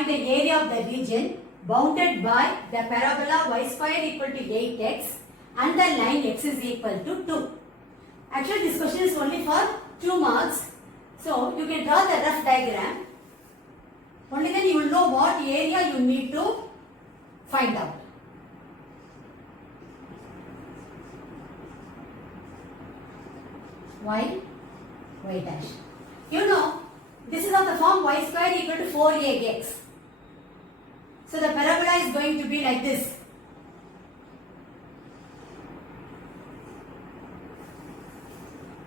find the area of the region bounded by the parabola y square equal to 8x and the line x is equal to 2. Actually, this question is only for 2 marks. So, you can draw the rough diagram. Only then you will know what area you need to find out. Y dash. You know, this is of the form y square equal to 4ax. So the parabola is going to be like this.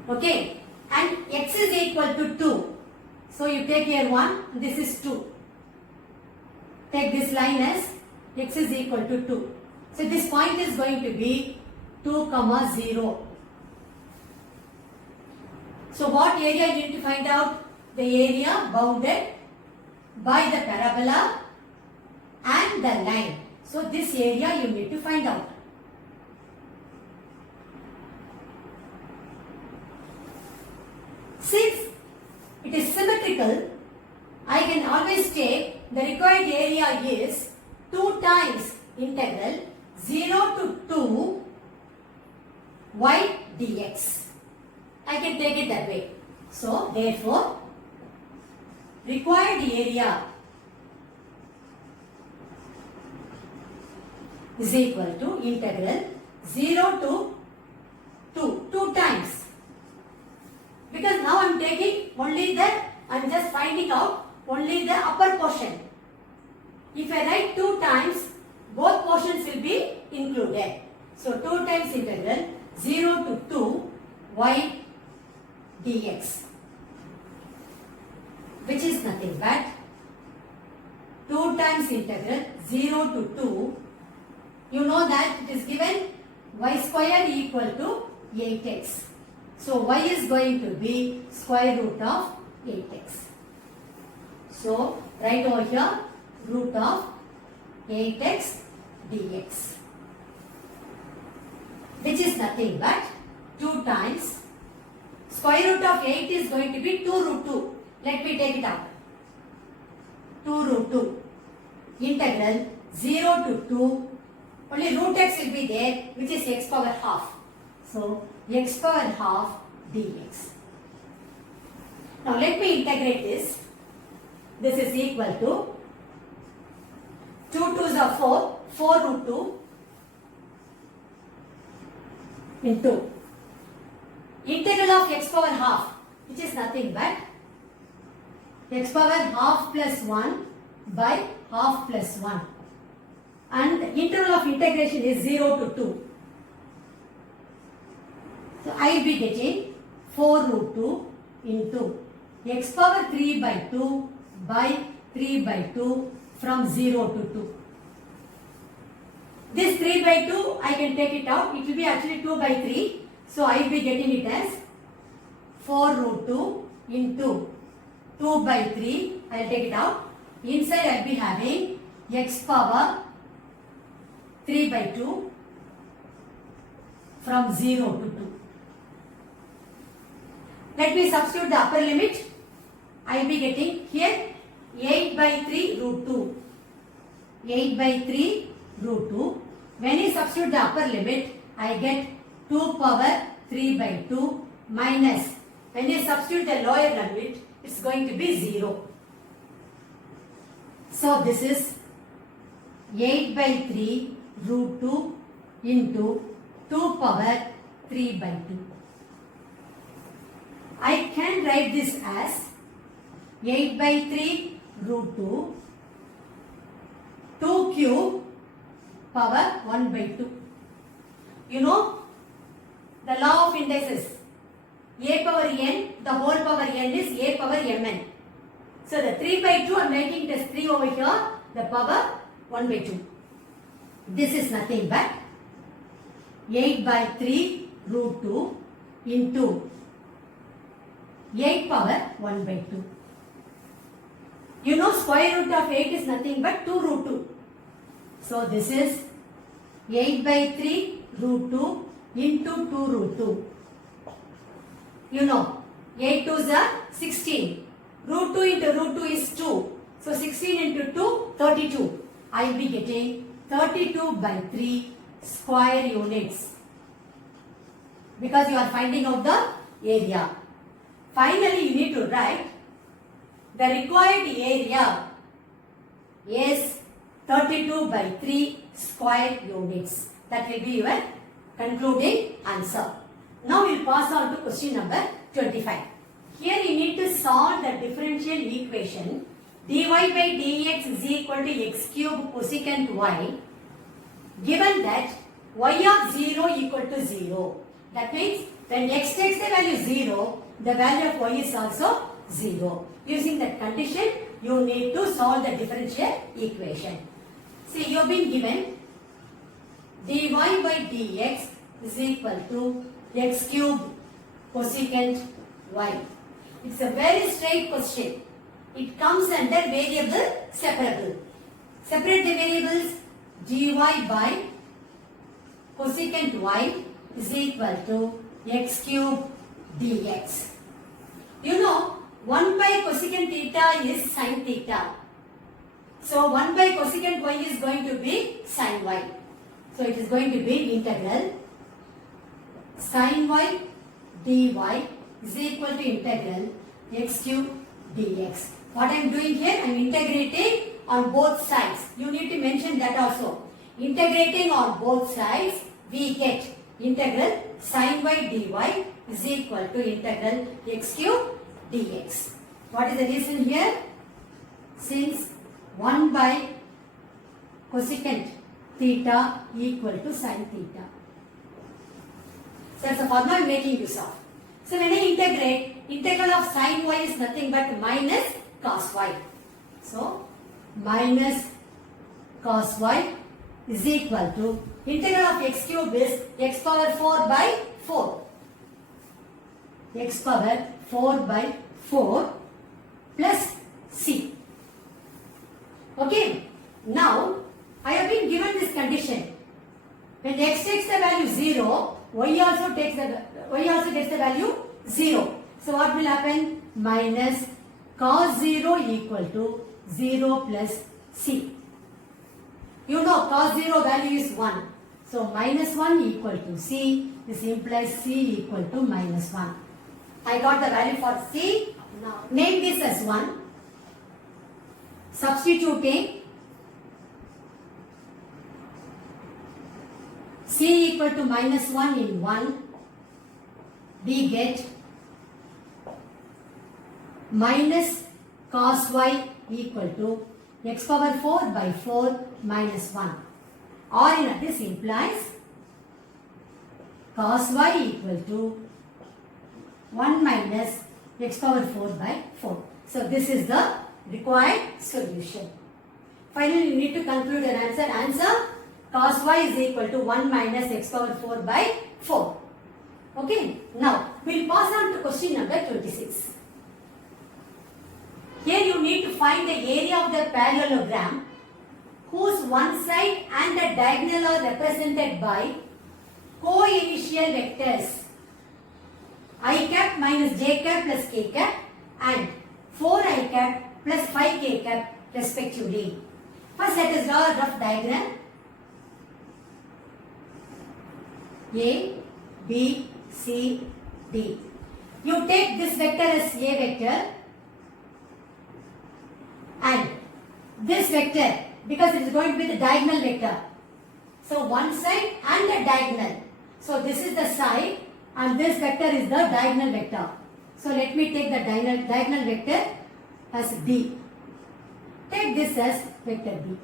Okay, and x is equal to 2. So you take here 1, this is 2. Take this line as x is equal to 2. So this point is going to be 2, 0. So what area you need to find out? The area bounded by the parabola and the line. So this area you need to find out. Since it is symmetrical, I can always take the required area is 2 times integral 0 to 2 y dx. I can take it that way. So, therefore, required area is equal to integral 0 to 2 times. Because now I am taking only the, I am just finding out only the upper portion. If I write 2 times, both portions will be included. So, 2 times integral 0 to 2 y dx, which is nothing but 2 times integral 0 to 2. You know that it is given y square equal to 8x. So y is going to be square root of 8x. So write over here root of 8x dx, which is nothing but 2 times square root of 8 is going to be 2 root 2. Let me take it out. 2 root 2 integral 0 to 2. Only root x will be there, which is x power half. So, x power half dx. Now, let me integrate this. This is equal to 2 2s are 4, 4 root 2 into integral of x power half, which is nothing but x power half plus 1 by half plus 1. And the interval of integration is 0 to 2. So I will be getting 4 root 2 into x power 3 by 2 by 3 by 2 from 0 to 2. This 3 by 2 I can take it out. It will be actually 2 by 3. So I will be getting it as 4 root 2 into 2 by 3. I will take it out. Inside I will be having x power 3 by 2 from 0 to 2. Let me substitute the upper limit. I will be getting here 8 by 3 root 2. 8 by 3 root 2. When you substitute the upper limit, I get 2 power 3 by 2 minus, when you substitute the lower limit, it's going to be 0. So this is 8 by 3 root 2 into 2 power 3 by 2. I can write this as 8 by 3 root 2, 2 cube power 1 by 2. You know the law of indices. A power n, the whole power n is a power mn. So the 3 by 2, I am writing it as 3 over here, the power 1 by 2. This is nothing but 8 by 3 root 2 into 8 power 1 by 2. You know square root of 8 is nothing but 2 root 2. So this is 8 by 3 root 2 into 2 root 2. You know 8 2s are 16. Root 2 into root 2 is 2. So 16 into 2, 32. I will be getting 32 by 3 square units. Because you are finding out the area. Finally, you need to write the required area is 32 by 3 square units. That will be your concluding answer. Now we will pass on to question number 25. Here you need to solve the differential equation dy by dx is equal to x cube cosecant y, given that y of 0 equal to 0. That means when x takes the value 0, the value of y is also 0. Using that condition, you need to solve the differential equation. See, you have been given dy by dx is equal to x cube cosecant y. It's a very straight question. It comes under variable separable. Separate the variables. Dy by cosecant y is equal to x cube dx. You know, 1 by cosecant theta is sin theta. So 1 by cosecant y is going to be sin y. So it is going to be integral sin y dy is equal to integral x cube dx. What I am doing here, I am integrating on both sides. You need to mention that also. Integrating on both sides, we get integral sin y dy is equal to integral x cube dx. What is the reason here? Since 1 by cosecant theta equal to sin theta. So that's the formula I am making use of. So when I integrate, integral of sin y is nothing but minus cos y. So minus cos y is equal to integral of x cube is x power 4 by 4. X power 4 by 4 plus c. Okay. Now I have been given this condition. When x takes the value 0, y also gets the value 0. So what will happen? Minus cos 0 equal to 0 plus c. You know cos 0 value is 1. So minus 1 equal to c. This implies c equal to minus 1. I got the value for c. Now name this as 1. Substituting c equal to minus 1 in 1, we get minus cos y equal to x power 4 by 4 minus 1. Or in this implies cos y equal to 1 minus x power 4 by 4. So this is the required solution. Finally, you need to conclude an answer. Answer cos y is equal to 1 minus x power 4 by 4. Okay. Now, we will pass on to question number 26. Here you need to find the area of the parallelogram whose one side and the diagonal are represented by co-initial vectors I cap minus j cap plus k cap and 4i cap plus 5k cap respectively. First let us draw a rough diagram. A, B, C, D. You take this vector as A vector and this vector, because it is going to be the diagonal vector. So one side and the diagonal. So this is the side and this vector is the diagonal vector. So let me take the diagonal vector as D. Take this as vector B.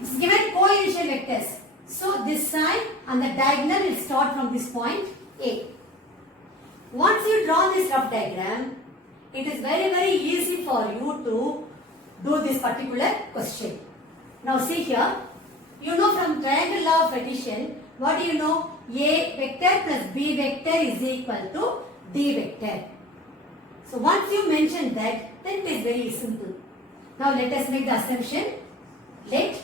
It is given co-initial vectors. So this side and the diagonal will start from this point A. Once you draw this rough diagram, it is very easy for you to do this particular question. Now see here, you know from triangle law of addition, what do you know? A vector plus B vector is equal to D vector. So once you mention that, then it is very simple. Now let us make the assumption. Let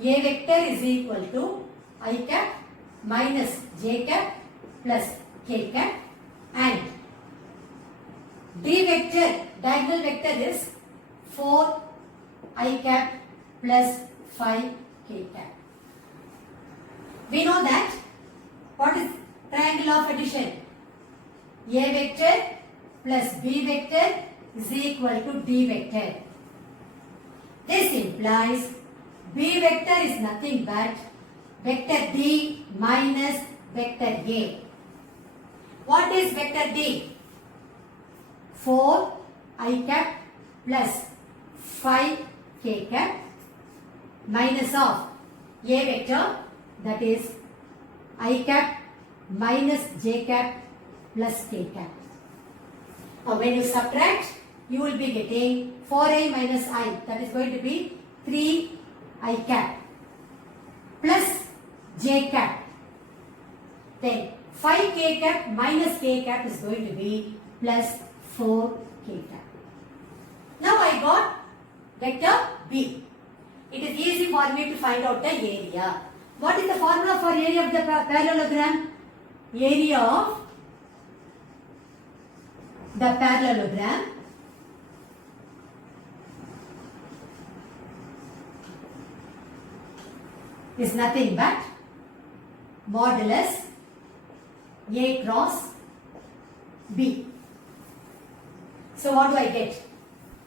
A vector is equal to I cap minus j cap plus k cap and D vector, diagonal vector is 4 I cap plus 5 k cap. We know that what is triangle of addition? A vector plus B vector is equal to D vector. This implies B vector is nothing but vector D minus vector A. What is vector D? 4 I cap plus 5 k cap minus of A vector, that is I cap minus j cap plus k cap. Now when you subtract, you will be getting 4i minus I, that is going to be 3 I cap plus j cap. Then 5 k cap minus k cap is going to be plus 4 k cap. Now I got vector B. It is easy for me to find out the area. What is the formula for area of the parallelogram? Area of the parallelogram is nothing but modulus A cross B. So what do I get?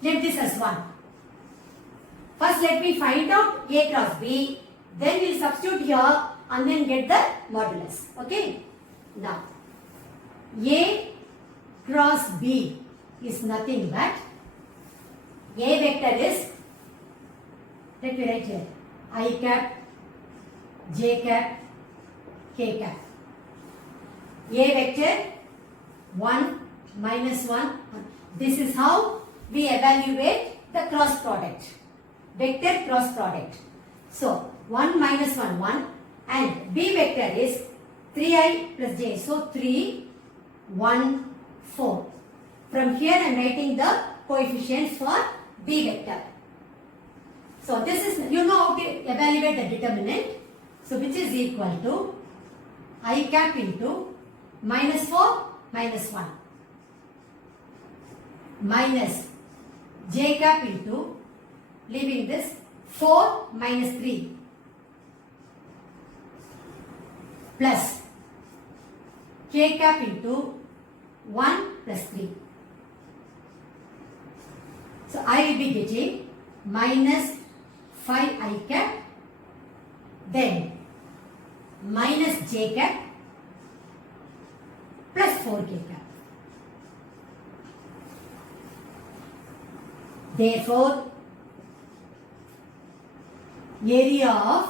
Let this as 1. First let me find out A cross B, then we'll substitute here and then get the modulus. Okay? Now, A cross B is nothing but A vector is, let me write here, I cap, j cap, k cap. A vector 1 minus 1. This is how we evaluate the cross product. Vector cross product. So 1 minus 1, 1, and B vector is 3i plus j. So 3, 1, 4. From here I am writing the coefficients for B vector. So this is, you know how to evaluate the determinant. So which is equal to I cap into minus 4 minus 1 minus j cap into, leaving this, 4 minus 3 plus k cap into 1 plus 3. So I will be getting minus 5 I cap, then minus j cap plus 4 k cap. Therefore, area of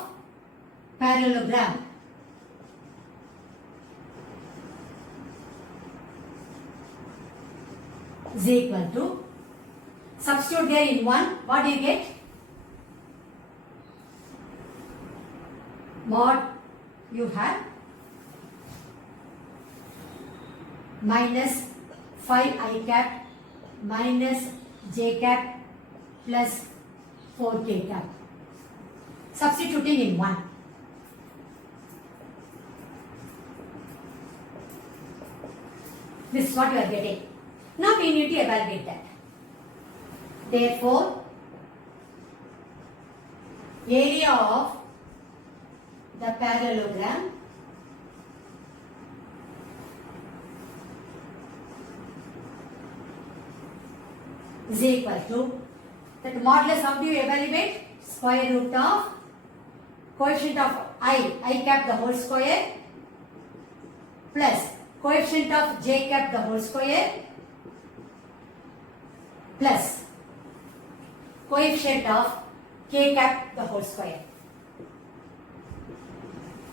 parallelogram is equal to, substitute there in 1, what do you get? Mod you have minus 5 I cap minus j cap plus 4 k cap. Substituting in 1. This is what you are getting. Now we need to evaluate that. Therefore, area of the parallelogram is equal to, that modulus, how do you evaluate? Square root of coefficient of I cap the whole square plus coefficient of j cap the whole square plus coefficient of k cap the whole square,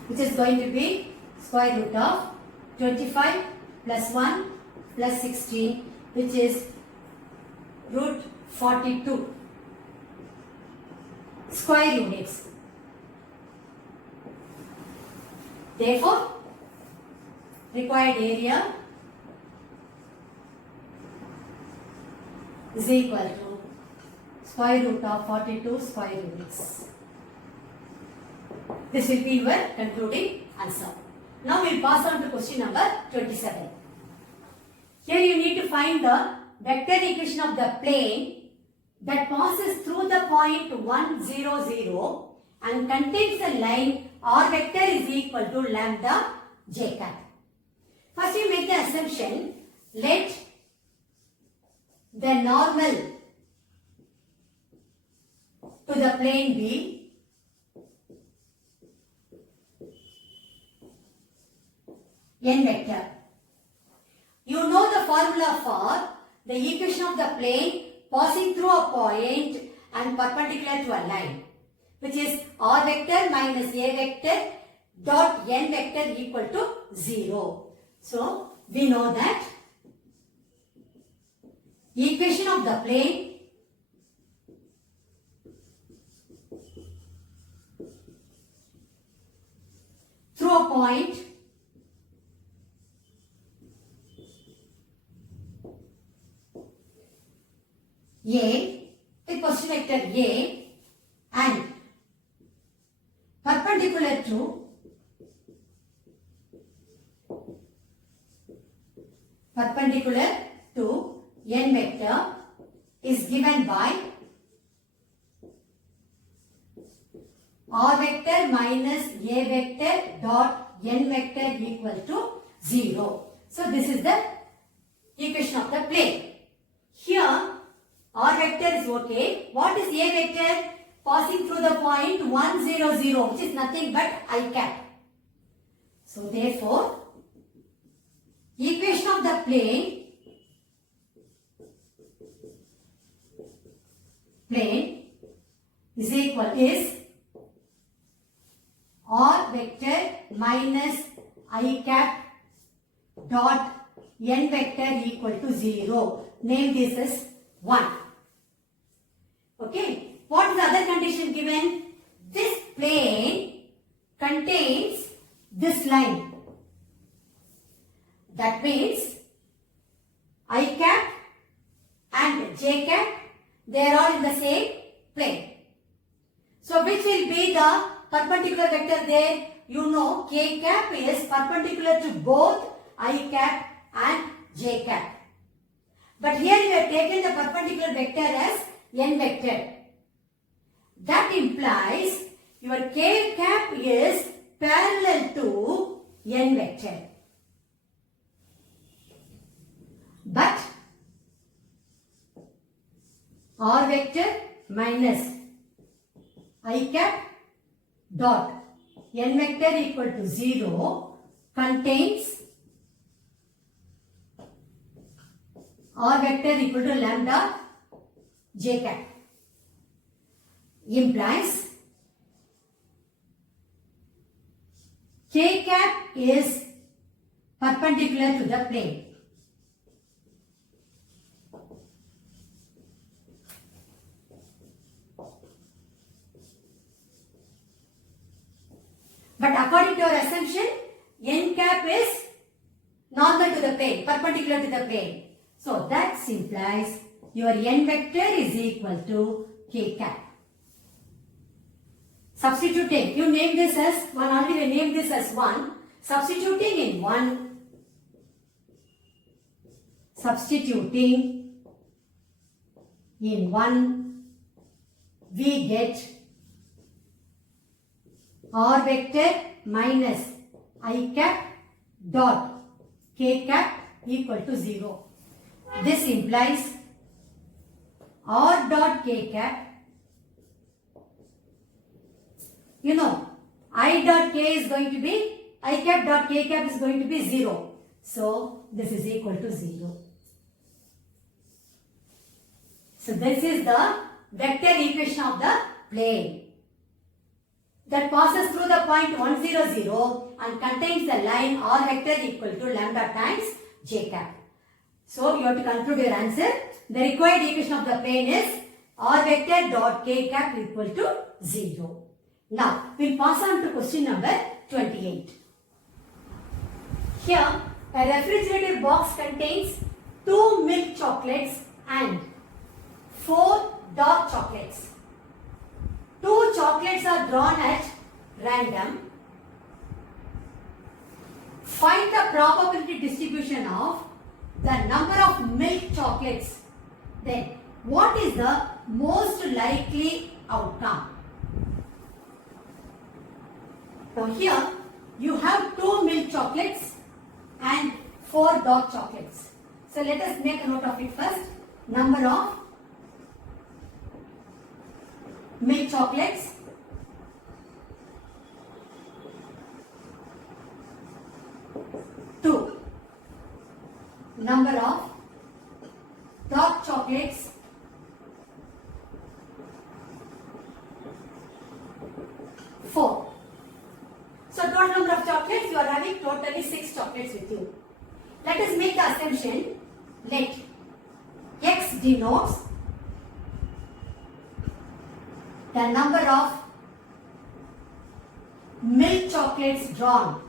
which is going to be square root of 25 plus 1 plus 16, which is root 42 square units. Therefore, required area is equal to square root of 42 square units. This will be your concluding answer. Now we will pass on to question number 27. Here you need to find the vector equation of the plane that passes through the point 1, 0, 0 and contains a line r vector is equal to lambda j cap. First we make the assumption, let the normal to the plane be n vector. You know the formula for the equation of the plane passing through a point and perpendicular to a line, which is r vector minus a vector dot n vector equal to 0. So, we know that equation of the plane through a point A, with position vector A and perpendicular to n vector is given by r vector minus a vector dot n vector equal to 0. So this is the equation of the plane. Here r vector is okay. What is a vector? Passing through the point 1, 0, 0, which is nothing but I cap. So therefore, equation of the plane is equal is r vector minus I cap dot n vector equal to 0. Name this as 1. Okay. What is the other condition given? This plane contains this line. That means I cap and j cap, they are all in the same plane. So which will be the perpendicular vector there? You know k cap is perpendicular to both I cap and j cap. But here you have taken the perpendicular vector as n vector. That implies your k cap is parallel to n vector. But r vector minus I cap dot n vector equal to 0 contains r vector equal to lambda j cap. Implies k cap is perpendicular to the plane. But according to our assumption, n cap is normal to the plane, perpendicular to the plane. So that implies your n vector is equal to k cap. Substituting, you name this as 1, already we named this as 1. Substituting in 1, we get r vector minus I cap dot k cap equal to 0. This implies r dot k cap, you know, I dot k is going to be, I cap dot k cap is going to be 0. So this is equal to 0. So this is the vector equation of the plane that passes through the point 1, 0, 0 and contains the line r vector equal to lambda times j cap. So you have to conclude your answer. The required equation of the plane is r vector dot k cap equal to 0. Now we'll pass on to question number 28. Here a refrigerator box contains 2 milk chocolates and 4 dark chocolates. 2 chocolates are drawn at random. Find the probability distribution of the number of milk chocolates, then what is the most likely outcome? So here you have 2 milk chocolates and 4 dark chocolates. So let us make a note of it first. Number of milk chocolates, two. Number of dark chocolates, 4. So total number of chocolates, you are having totally 6 chocolates with you. Let us make the assumption, let X denotes the number of milk chocolates drawn.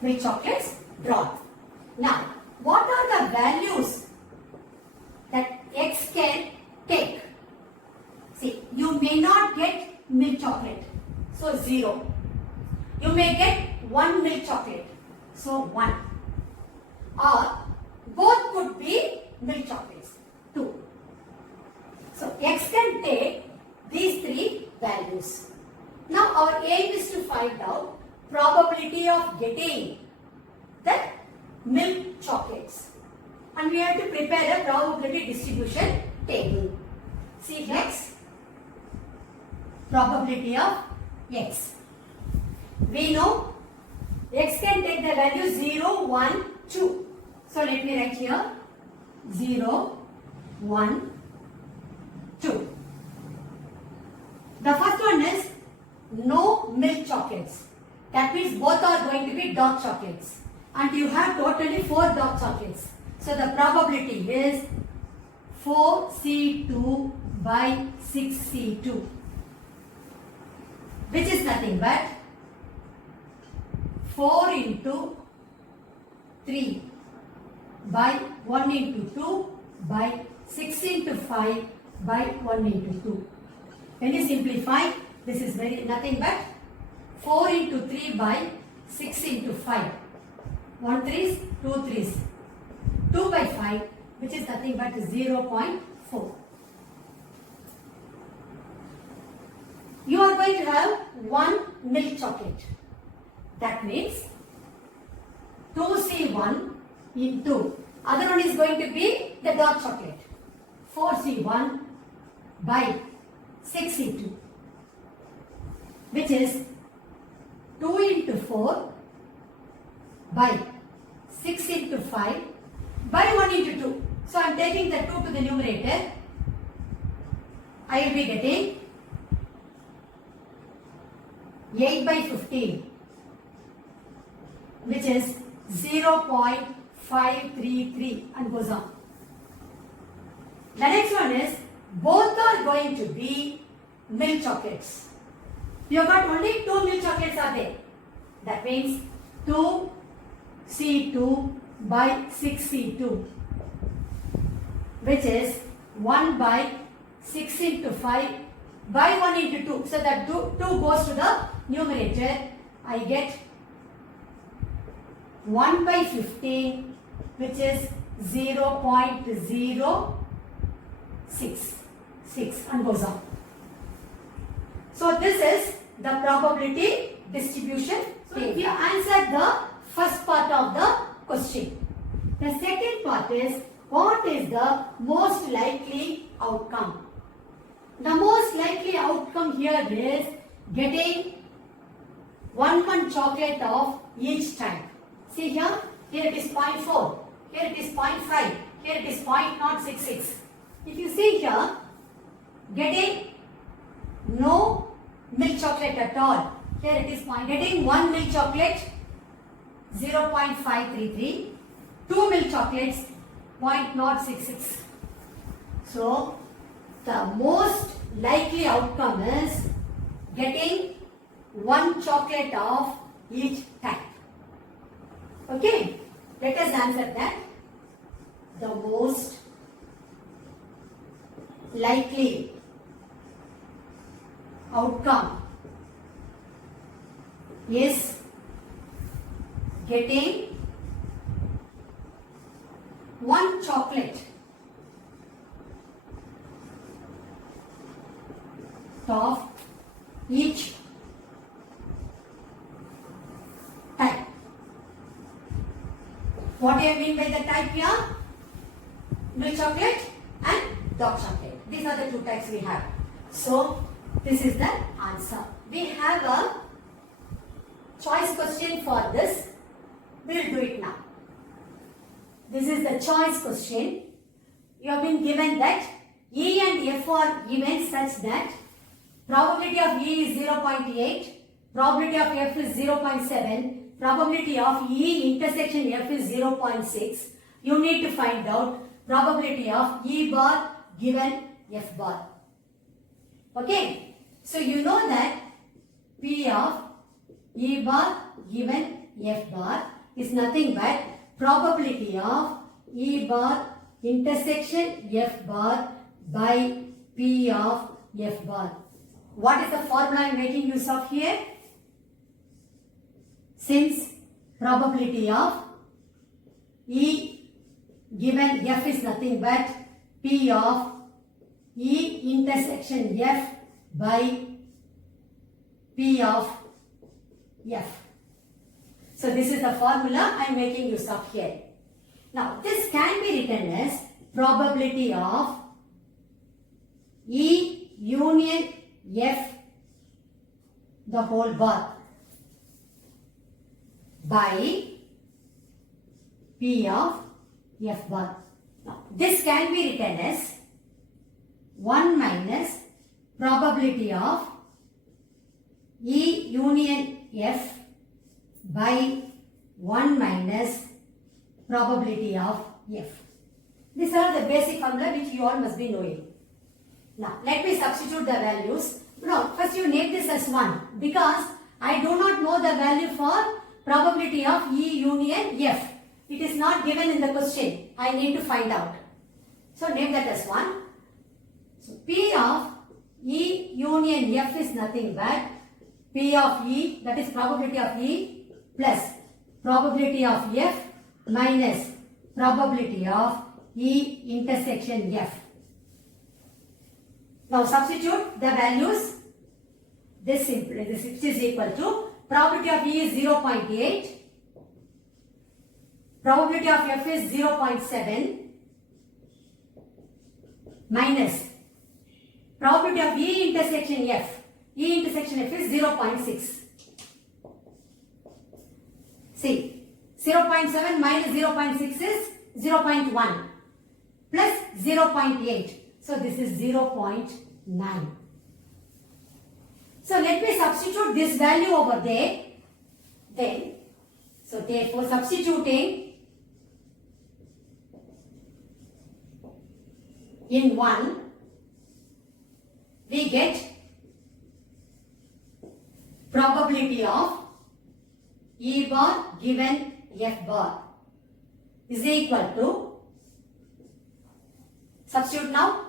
Milk chocolates drawn. Now, what are the values that X can take? See, you may not get milk chocolate, so 0. You may get 1 milk chocolate, so 1. Or both could be milk chocolates, 2. So X can take these 3 values. Now our aim is to find out probability of getting the milk chocolates. And we have to prepare a probability distribution table. See X, probability of X. We know X can take the value 0, 1, 2. So let me write here 0, 1, 2. The first one is no milk chocolates. That means both are going to be dark chocolates. And you have totally 4 dark chocolates. So the probability is 4C2 by 6C2, which is nothing but 4 into 3 by 1 into 2 by 6 into 5 by 1 into 2. When you simplify, this is nothing but 4 into 3 by 6 into 5. 1 3s, 2 3s. 2 by 5, which is nothing but 0.4. You are going to have 1 milk chocolate. That means 2C1 into, other one is going to be the dark chocolate. 4C1 by 6C2, which is 2 into 4 by 6 into 5 by 1 into 2. So I am taking the 2 to the numerator. I will be getting 8 by 15, which is 0.533 and goes on. The next one is both are going to be milk chocolates. You have got only 2 milk chocolates are there. That means 2C2 by 6C2, which is 1 by 6 into 5 by 1 into 2. So that 2 goes to the numerator. I get 1 by 15, which is 0.06 and goes on. So this is the probability distribution. So if you answered the first part of the question, the second part is what is the most likely outcome? The most likely outcome here is getting 1 chocolate of each type. See here it is 0.4, here it is 0.5, here it is 0.066. If you see here, getting no milk chocolate at all, here it is getting 1 milk chocolate 0.533, 2 milk chocolates 0.066. So the most likely outcome is getting 1 chocolate of each type. Okay, let us answer that. The most likely outcome is getting one chocolate of each type. What do you mean by the type here? Milk chocolate and dark chocolate. These are the two types we have. So, this is the answer. We have a choice question for this. We will do it now. This is the choice question. You have been given that E and F are given such that probability of E is 0.8, probability of F is 0.7, probability of E intersection F is 0.6. You need to find out probability of E bar given F bar. Okay, so you know that P of E bar given F bar is nothing but probability of E bar intersection F bar by P of F bar. What is the formula I am making use of here? Since probability of E given F is nothing but P of E intersection F by P of F. So this is the formula I am making use of here. Now this can be written as probability of E union F the whole bar by P of F bar. Now this can be written as 1 minus probability of E union F by 1 minus probability of F. These are the basic formula which you all must be knowing. Now let me substitute the values. No, first you name this as 1 because I do not know the value for probability of E union F. It is not given in the question. I need to find out. So name that as 1. So P of E union F is nothing but P of E, that is probability of E, plus probability of F minus probability of E intersection F. Now substitute the values. This is equal to probability of E is 0.8, probability of F is 0.7 minus probability of E intersection F. E intersection F is 0.6. See, 0.7 minus 0.6 is 0.1 plus 0.8. So this is 0.9. So let me substitute this value over there. Then, so therefore substituting in 1, we get probability of E bar given F bar is equal to, substitute now,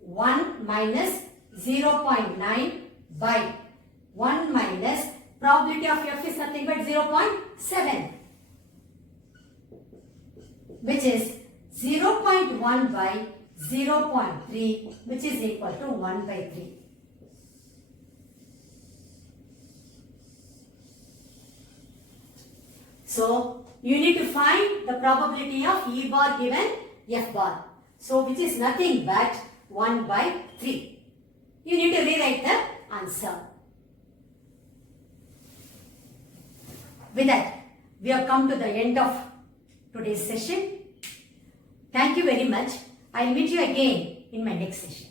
1 minus 0.9 by 1 minus probability of F is nothing but 0.7, which is 0.1 by 0.3, which is equal to 1 by 3. So you need to find the probability of E bar given F bar. So which is nothing but 1 by 3. You need to rewrite the answer. With that, we have come to the end of today's session. Thank you very much. I will meet you again in my next session.